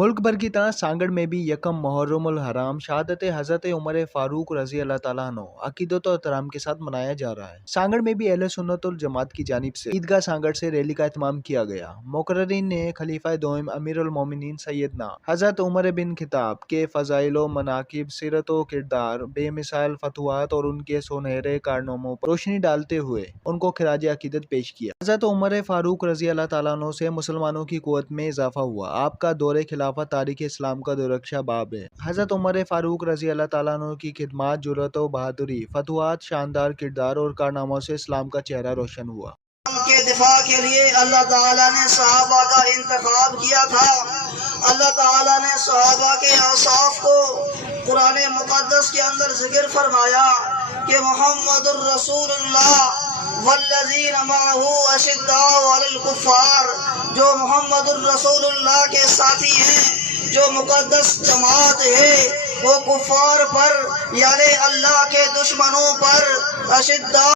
ملک بھر کی طرح سانگڑ میں بھی یکم محرم الحرام شہادت حضرت عمر فاروق رضی اللہ تعالیٰ عنہ عقیدت و احترام کے ساتھ منایا جا رہا ہے۔ سانگڑ میں بھی اہل سنت الجماعت کی جانب سے عیدگاہ سانگڑ سے ریلی کا اہتمام کیا گیا۔ مقررین نے خلیفہ دوم امیر المومنین سیدنا حضرت عمر بن خطاب کے فضائل و مناقب، سیرت و کردار، بے مثال فتوحات اور ان کے سنہرے کارناموں پر روشنی ڈالتے ہوئے ان کو خراج عقیدت پیش کیا۔ حضرت عمر فاروق رضی اللہ تعالیٰ عنہ سے مسلمانوں کی قوت میں اضافہ ہوا۔ آپ کا دور خلافت تاریخ اسلام کا درخشاں باب ہے۔ حضرت عمر فاروق رضی اللہ تعالیٰ عنہ کی خدمات، جرأت و بہادری، فتوحات، شاندار کردار اور کارناموں سے اسلام کا چہرہ روشن ہوا۔ کے دفاع کے لیے اللہ تعالیٰ نے صحابہ کا انتخاب کیا تھا۔ اللہ تعالیٰ نے صحابہ کے اوصاف کو قرآن مقدس کے اندر ذکر فرمایا کہ محمد الرسول اللہ والذین معہ اشداء علی الکفار، جو محمد الرسول اللہ کے ساتھی ہیں، جو مقدس جماعت ہے، وہ کفار پر یعنی اللہ کے دشمنوں پر اشداء